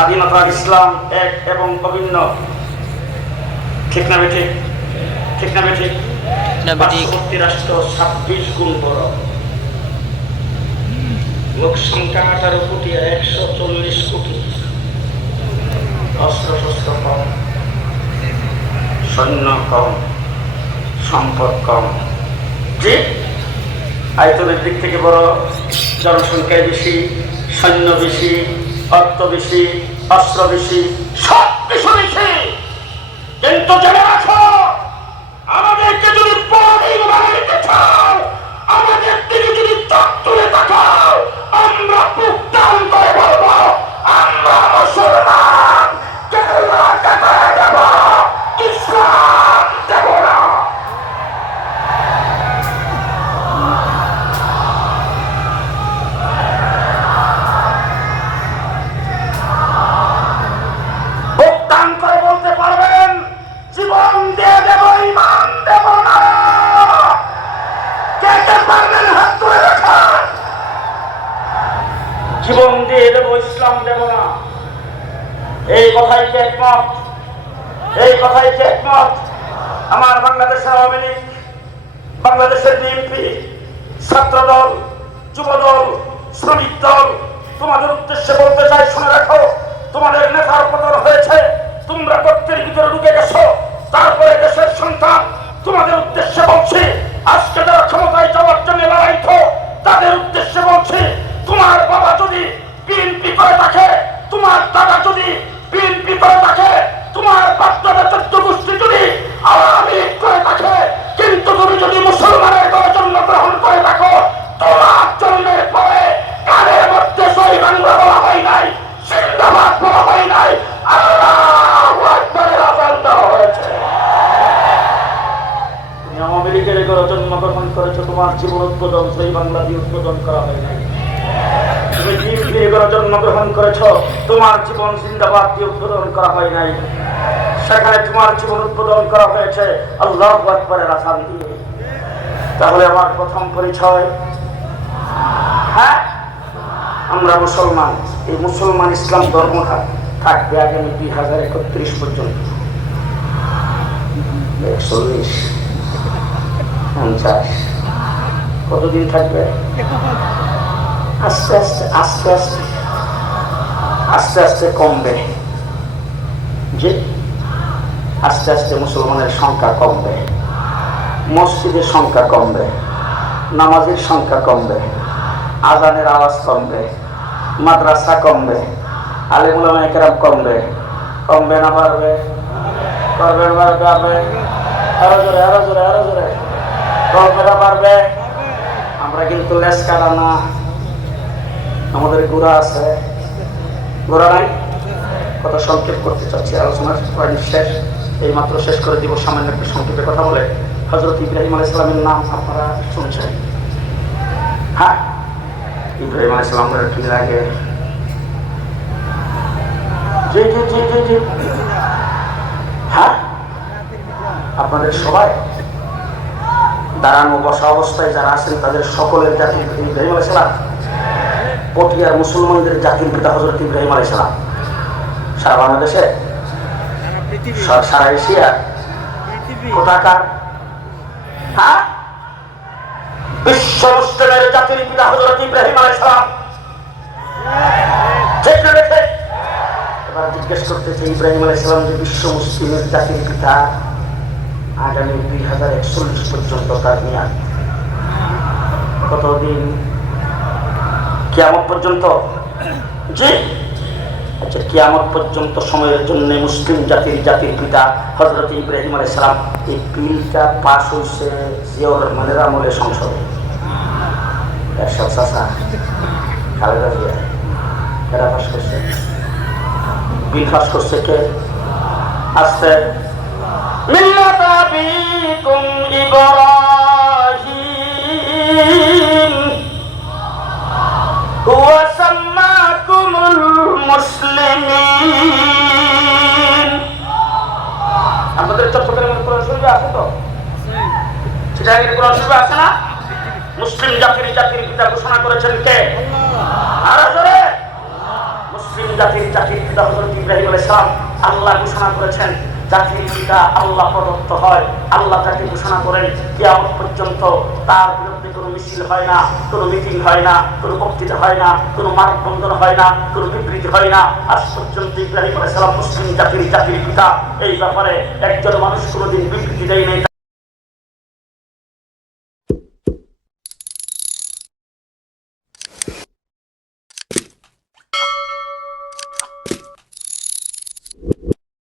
স্বাধীনতার ইসলাম এক এবং অভিন্ন। ঠিক না বেঠিক? ঠিক না বেঠিক? পার্শ্ববর্তী রাষ্ট্র 26 গুণ বড়, লোক সংখ্যা 18 কোটি, 140 কোটি, অস্ত্র শস্ত্র কম, সৈন্য কম, সম্পদ কম। যে আয়তনের দিক থেকে বড়, জনসংখ্যায় বেশি, সৈন্য বেশি, অর্থ বেশি, অস্ত্র বেশি, সব কিছু বেশি। কিন্তু জেনে রাখো, আমাদেরকে যদি পরাধীন বানাইতে চাও, আমাদের দিকে যদি চোখ তুলে তাকাও, আমরা পুত্তান করে বলবো আমরা মুসলমান, ইসলাম দেব না। পুত্তান করে বলতে পারবেন জীবন দিয়ে দেব, ইমান দেব না। কে কে পারবেন হাত তুলে রাখেন। জীবন দিয়ে দেব, ইসলাম দেব না। এই কথাই কি একমত? এই কথাই কি একমত? আমার বাংলাদেশের আওয়ামী লীগ, বাংলাদেশের বিএনপি, ছাত্রদল, যুবদল, শ্রমিক দল, তোমাদের উদ্দেশ্যে বলতে চাই, শুনে রাখো, তোমাদের নেতার পতন হয়েছে, তোমরা গর্তের ভিতরে ঢুকে গেছো, তারপরে দেশের সন্তান। তোমাদের উদ্দেশ্যে বলছি, আজকে যারা ক্ষমতায় যাওয়ার জন্য লড়াইত, তাদের উদ্দেশ্যে বলছি, তোমার বাবা যদি বিএনপি করে থাকে, তোমার দাদা যদি বিএনপি করে থাকে, তোমার বাপদাদা 14 গোষ্ঠী যদি আওয়ামী লীগ করে থাকে, কিন্তু তুমি যদি মুসলমানের দলে জন্মগ্রহণ করে থাকো, তোমার জন্মের পরে কানের মধ্যে জয় বাংলা বলা হয় নাই, জিন্দাবাদ বলা হয় নাই, আল্লাহু আকবারের আযান দেওয়া হয়েছে। তুমি আওয়ামী লীগের ঘরে জন্মগ্রহণ করেছো, তোমার জীবন উদ্বোধন জয় বাংলা দিয়ে উদ্বোধন করা হয় নাই। তুমি বিএনপির ঘরে জন্মগ্রহণ করেছো, তোমার জীবন জিন্দাবাদ দিয়ে উদ্বোধন করা হয় নাই। সেখানে তোমার জীবন উদ্বোধন করা হয়েছে আল্লাহু আকবারের আযান দিয়ে। তাহলে আমার প্রথম পরিচয়, হ্যাঁ, আমরা মুসলমান। এই মুসলমান ইসলাম ধর্ম থাকবে আগামী 2031 পর্যন্ত। 41, 50, কতদিন থাকবে? আস্তে আস্তে আস্তে আস্তে আস্তে আস্তে কমবে। যে আস্তে আস্তে মুসলমানের সংখ্যা কমবে, মসজিদের সংখ্যা কমবে, নামাজের সংখ্যা কমবে, আজানের আওয়াজ কমবে, মাদ্রাসা কমবে, আলেম উলামা কেরাম কমবে। কমবে না বাড়বে? করবে না বাড়বে? আরো জোরে, আরো জোরে, আরো জোরে। কমবে না বাড়বে? আমরা কিন্তু লেস কাটা না, আমাদের গোড়া আছে। গোড়া নাই? কথা সংক্ষেপ করতে চাচ্ছি, আলোচনার শেষ, এই মাত্র শেষ করে দিব। সামান্য একটু সংক্ষেপে কথা বলে, হযরত ইব্রাহিম আলাইহিস সালামের নাম আপনারা শুনছেন? হ্যাঁ, ইব্রাহিম আলাইহিস সালামের কি লাগে? জি জি জি জি জি, হ্যাঁ, আপনাদের সবাই দাঁড়ানো বসা অবস্থায় যারা আছেন তাদের সকলের জাতির ইব্রাহিম আলাইহিস সালাম, পটিয়ার মুসলমানদের জাতির পিতা হযরত ইব্রাহিম আলাইহিস সালাম। সারা বাংলাদেশে, সারা এশিয়া, কোথাকার? হ্যাঁ, বিশ্ব মুসলিমের জাতির পিতা হযরত ইব্রাহিম আলাইহিস সালাম। ঠিক না দেখে? এবার জিজ্ঞেস করতেছে, ইব্রাহিম আলাইহিস সালাম যে বিশ্ব মুসলিমের জাতির পিতা, আগামী 2041 পর্যন্ত তার মেয়াদ কতদিন? কিয়ামত পর্যন্ত? জি, আচ্ছা, কিয়ামত পর্যন্ত সময়ের জন্য মুসলিম জাতির পিতা হযরত ইব্রাহিম আলাইহিস সালাম, এই বিলটা পাস হয়েছে জিয়াউর রহমানের আমলে সংসদে। এরশাদ চাচা, খালেদা জিয়া, এরা পাস করছে। বিল পাস করছে কে? আস্তে, মিল্লাত আবিকুম ইব্রাহিম ওয়া সাম্মাকুমুল মুসলিমিন। আমাদের চট্টগ্রামের কোরআন শরীফে আছে তো? চিটাগাংয়ের কোরআন শরীফে আছে না? মুসলিম জাতির পিতা ঘোষণা করেছেন কে? আরো জোরে। মুসলিম জাতির পিতা হযরত ইব্রাহিম আলাইহিস সালাম আল্লাহ ঘোষণা করেছেন জাতির পিতা আল্লাহ প্রদত্ত হয়। আল্লাহ তাকে ঘোষণা করেন কিয়ামত পর্যন্ত তার বিরুদ্ধে কোনো মিছিল হয় না, কোনো মিটিং হয় না, কোনো বক্তৃতা হয় না, কোনো মানববন্ধন হয় না, কোনো বিবৃতি হয় না। আজ পর্যন্ত ইব্রাহিম আলাইহিস সালাম মুসলিম জাতির পিতা, এই ব্যাপারে একজন মানুষ কোনোদিন বিবৃতি দেয় নাই।